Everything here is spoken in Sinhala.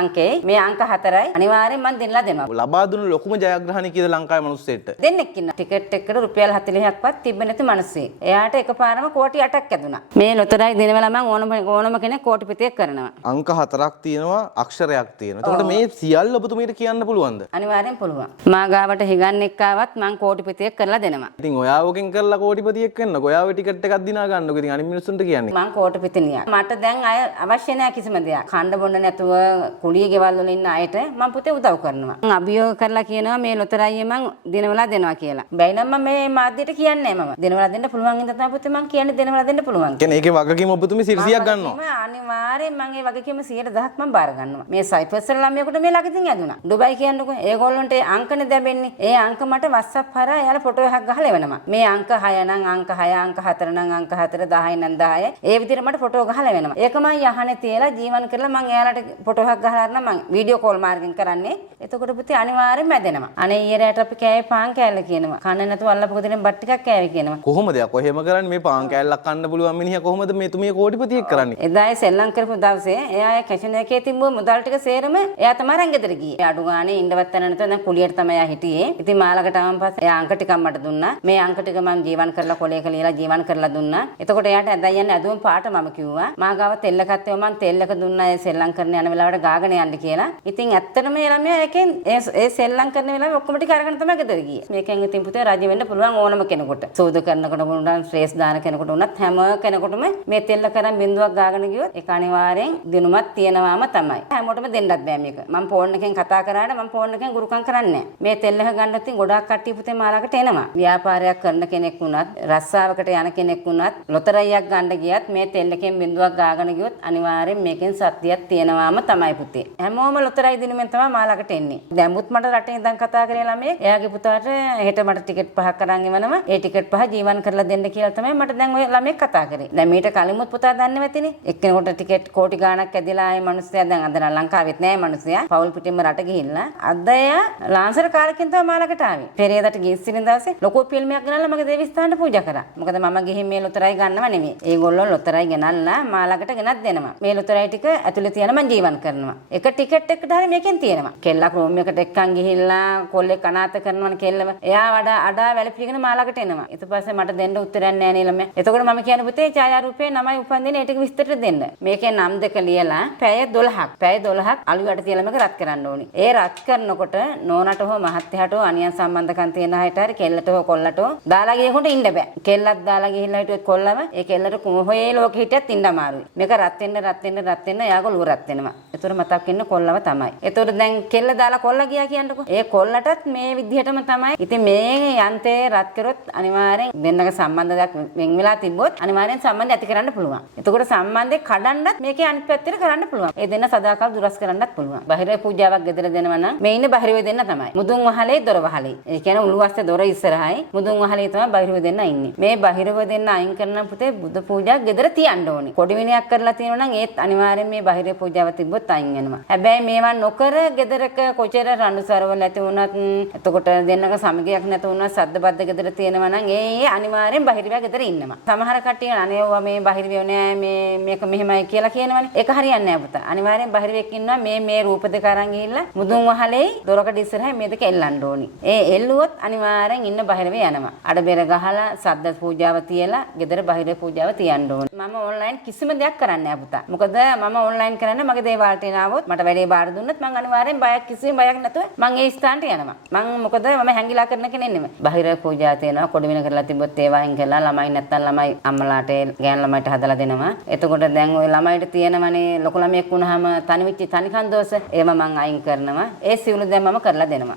අංකේ මේ අංක 4යි අනිවාර්යෙන් මම දෙන්නලා දෙනවා. ලබා දුන්න ලොකුම ජයග්‍රහණය කීයද ලංකාවේ මිනිස්සෙට? දෙන්නෙක් ඉන්නවා. ටිකට් එකකට රුපියල් 40ක්වත් තිබ්බ නැති මිනිස්සෙක්. එයාට එකපාරම කෝටි 8ක් ඇදුනා. මේ ලොතරැයි දිනවල මම ඕනම කෙනෙක් කෝටිපතියෙක් කරනවා. අංක 4ක් තියෙනවා, අක්ෂරයක් තියෙනවා. එතකොට මේ සියල්ල ඔබතුමීට කියන්න පුළුවන්ද? අනිවාර්යෙන් පුළුවන්. මා ගාවට හිගන්නෙක් ආවත් මං කෝටිපතියෙක් කරලා දෙනවා. ඉතින් ඔයාවකින් කරලා කෝටිපතියෙක් වෙන්නකො. ඔයාව ටිකට් එකක් දිනා ගන්නකො. ඉතින් අනිත් මිනිස්සුන්ට කියන්නේ. මං කෝටිපතිනියක්. මට දැන් අය අවශ්‍ය නැහැ කිසිම දෙයක්. කන්න බොන්න නැතුව කුලිය ගෙවල් වල ඉන්න අයට මං පුතේ උදව් කරනවා. මං අභියෝග කරලා කියනවා මේ ලොතරැයියේ මං දිනවලා දෙනවා කියලා. බැයි නම් මම මේ මාධ්‍යයට කියන්නේ නැහැ මම. දිනවලා දෙන්න පුළුවන් ඉඳන් තමයි පුතේ මං කියන්නේ දිනවලා දෙන්න පුළුවන්. කියන්නේ ඒකේ වගකීම ඔබතුමී 100ක් ගන්නවා. අනිවාර්යෙන් මං ඒ වගකීම 100,000ක් මං බාර ගන්නවා. මේ සයිප්‍රස් වල ළමයෙකුට මේ ළඟදී ඇදුණා. ඩුබයි කියන්නකෝ. ඒගොල්ලන්ට ඒ අංකනේ දැබෙන්නේ. ඒ අංක මට WhatsApp හරහා එයාලා ෆොටෝ එකක් ගහලා එවනවා. මේ අංක 6 නම් අංක 6 අංක 4 නම් අංක 4 10 නම් 10. ඒ විදිහට මට ෆොටෝ ගහලා එවනවා. ඒක මං යහනේ තියලා ජීවන් කරලා මං එයාලට ෆොටෝ එකක් ගහලා අරන මං වීඩියෝ කෝල් මාර්ගෙන් කරන්නේ. එතකොට පුතේ අනිවාර්යෙන්ම මැදෙනවා. අනේ ඊයරට අපි කෑවේ පාන් කෑල්ල කියනවා. කන්න නැතුව අල්ලපු දෙනෙන් බත් ටිකක් කෑවේ කියනවා. කොහොමද යා කොහෙම කරන්නේ මේ පාන් කෑල්ලක් කන්න පුළුවන් මිනිහා කොහොමද මේ තුමිය කෝටිපතියෙක් කරන්නේ? එදායි සෙල්ලම් කරපු දවසේ එයා කැෂන් එකේ තිබ්බ මුදල් ටික සේරම එයා තමයි රංගෙදර ගියේ. අඩු ගානේ ඉන්නවත් තැන නැතුව දැන් කුලියට තමයි එයා හිටියේ. ඉතින් මාළකට ආවන් පස්සේ එයා අංක ටිකක් මට දුන්නා. මේ අංක ටික මම ජීවන් කරලා කොලයක ලියලා ජීවන් කරලා දුන්නා. එතකොට එයාට ඇදයි යන්නේ ඇදුම් පාට මම කිව්වා. මා ගාව තෙල්ල ගත්තේ මම තෙල්ලක දුන්නා ඒ සෙල්ලම් කරන යන වෙලාවට ගාගෙන යන්න කියලා. ඉතින් ඇත්තටම මේ ළමයා එකෙන් ඒ සෙල්ලම් කරන වෙලාවේ ඔක්කොම ටික අරගෙන තමයි ගෙදර ගියේ. මේකෙන් ඉතින් පුතේ රජ වෙන්න පුළුවන් ඕනම කෙනෙකුට. සෝද කරනකොට වුණා ස්ට්‍රෙස් දාන කෙනෙකුට වුණත් හැම කෙනෙකුටම මේ තෙල්ල කරන් බින්දුවක් ගාගෙන ගියොත් ඒක අනිවාර්යෙන් දිනුමක් තියනවාම තමයි. හැමෝටම දෙන්නත් බෑ මේක. මම ෆෝන් එකෙන් කතා කරාට මම ෆෝන් එකෙන් ගුරුකම් කරන්නේ නැහැ. මේ තෙල්ලක ගන්නත් ඉතින් ගොඩාක් කට්ටිය පුතේ මාළකට එනවා. ව්‍යාපාරයක් කරන කෙනෙක් වුණත්, රස්සාවකට යන කෙනෙක් වුණත්, ලොතරැයියක් ගන්න ගියත් මේ තෙල්ලකෙන් බින්දුවක් ගාගෙන ගියොත් අනිවාර්යෙන් මේකෙන් සත්‍යයක් තියනවාම තමයි පුතේ. හැමෝම ලොතරැයි දිනුමෙන් තමයි මාළකට එන්නේ. දැන්මුත් මට රටේ ඉඳන් කතා කරේ ළමයි. එයාගේ පුතාට හෙට මට ටිකට් 5ක් අරන් එවනවා. ඒ ටිකට් 5 ජීවන් කරලා දෙන්න කියලා තමයි මට දැන් ඔය ළමයි කතා කරේ. දැන් මීට කලිමුත් පුතා දන්නේ නැතිනේ. එක්කෙනෙකුට ටිකට් කෝටි ගාණක් ඇදලා ආයේ මිනිස්සයා දැන් අද ලංකාවෙත් නෑ මිනිස්සයා. පවුල් පිටින්ම රට ගිහිල්ලා අද එයා ලාංසර කාලෙකින් තමයි මාළකට ආවේ. පෙරේදට ගිහින් දවසේ ලොකු ෆිල්මයක් ගෙනල්ලා මගේ දේවස්ථානට පූජා කරා. මොකද මම ගිහින් මේ ලොතරැයි ගන්නව නෙමෙයි. ඒගොල්ලෝ ලොතරැයි ගෙනල්ලා මාළකට ගෙනත් දෙනවා. මේ ලොතරැයි ටික ඇතුලේ තියන මං ජීවන් කරනවා. එක ටිකට් එකකට හරිය මේකෙන් තියෙනවා. කෙල්ලක් රූම් එකට එක්කන් ගිහිල්ලා කොල්ලෙක් අනාථ කරනවනේ කෙල්ලව. එයා අඩා වැළපිගෙන මාළකට එනවා. ඊට පස්සේ මට දෙන්න උත්තරයක් නෑ නේ ළමයා. එතකොට මම කියන පුතේ ඡායාරූපේ නමයි උපන්දින ඒ ටික විස්තරට දෙන්න. මේකේ නම් දෙක ලියලා පැය 12ක් අලුයට තියලා මේක රත් කරන්න ඕනේ. ඒ රත් කරනකොට නෝනට හෝ මහත්තයාට හෝ අනියන් සම්බන්ධකම් තියෙන අයට හරි කෙල්ලට හෝ කොල්ලට හෝ දාලා ගියකොට ඉන්න බෑ. කෙල්ලක් දාලා ගිහිල්ලා හිටියොත් කොල්ලම ඒ කෙල්ලට කොහේ ලෝකෙ හිටියත් ඉන්න අමාරුයි. මේක රත් වෙන්න එයාගොල්ලෝ රත් වෙනවා. ඒතර මතක් වෙන්න කොල්ලව තමයි. ඒතර දැන් කෙල්ල දාලා කොල්ල ගියා කියන්නකො. ඒ කොල්ලටත් මේ විදිහටම තමයි. ඉතින් මේ යන්තේ රත් කරොත් අනිවාර්යෙන් දෙන්නක සම්බන්ධයක් වෙන් වෙලා තිබ්බොත් අනිවාර්යෙන් සම්බන්ධය ඇති කරන්න පුළුවන්. එතකොට සම්බන්ධය කඩන්නත් මේකේ අනිත් පැත්තට කරන්න පුළුවන්. ඒ දෙන්න සදාකාල දුරස් කරන්නත් පුළුවන්. බාහිර පූජාවක් ගෙදර දෙනවා නම් මේ ඉන්නේ බාහිරව දෙන්න තමයි. මුදුන් වහලේ දොර වහලේ. ඒ කියන්නේ උළුවස්සේ දොර ඉස්සරහයි මුදුන් වහලේ තමයි බාහිරව දෙන්න ඉන්නේ. මේ බාහිරව දෙන්න අයින් කරන පුතේ බුදු පූජාවක් ගෙදර තියන්න ඕනේ. කොඩි විනයක් කරලා තියෙනවා නම් ඒත් අනිවාර්යෙන් මේ බාහිර පූජාව තිබ්බොත් අයින් වෙනවා. හැබැයි මේවා නොකර ගෙදරක කොචර රණ්ඩු සරවල ඇති වුණත් එතකොට දෙන්නක සමගියක් නැති වුණත් සද්ද බද්ද ගෙදර තියෙනවා නම් ඒ අනිවාර්යෙන් බාහිරව ගෙදර ඉන්නවා. සමහර කට්ටිය අනේවා මේ බාහිරව නෑ මේක මෙහෙමයි කියලා කියනවනේ. ඒක හරියන්නේ නෑ පුතා. අනිවාර්යෙන් බාහිරවෙක් ඉන්නවා මේ රූප දෙක අරන් ගිහිල්ලා මුදුන් වහලේ දොරකඩ ඉස්සරහා මේ දෙක එල්ලන්න ඕනි. ඒ එල්ලුවොත් අනිවාර්යෙන් ඉන්න බාහිරව යනවා. අඩබෙර ගහලා සද්ද පූජාව තියලා ගෙදර බාහිර පූජාව තියන්න ඕනි. මම ඔන්ලයින් කිසිම දෙයක් කරන්නේ නෑ පුතා. මොකද මම ඔන්ලයින් කරන්නේ මගේ දේවාලට එනවොත් මට වැඩේ බාර දුන්නොත් මම අනිවාර්යෙන් කිසිම බයක් නැතුව මම ඒ ස්ථානට යනවා. මොකද මම හැංගිලා කරන කෙනෙක් නෙමෙයි. බාහිර පූජා තියෙනවා කොඩි වෙන කරලා තිබ්බොත් ඒවා අයින් කරලා ළමයි නැත්තම් ළමයි අම්මලාට ගෑන් ළමයිට හදලා දෙනවා. එතකොට දැන් ওই ළමයිට තියෙනවනේ ලොකු ළමයෙක් වුණාම තනිවිච්ච තනිකන් දෝෂ ඒවා මම අයින් කරනවා. ඒ සිවුරු දැන් මම කරලා දෙනවා.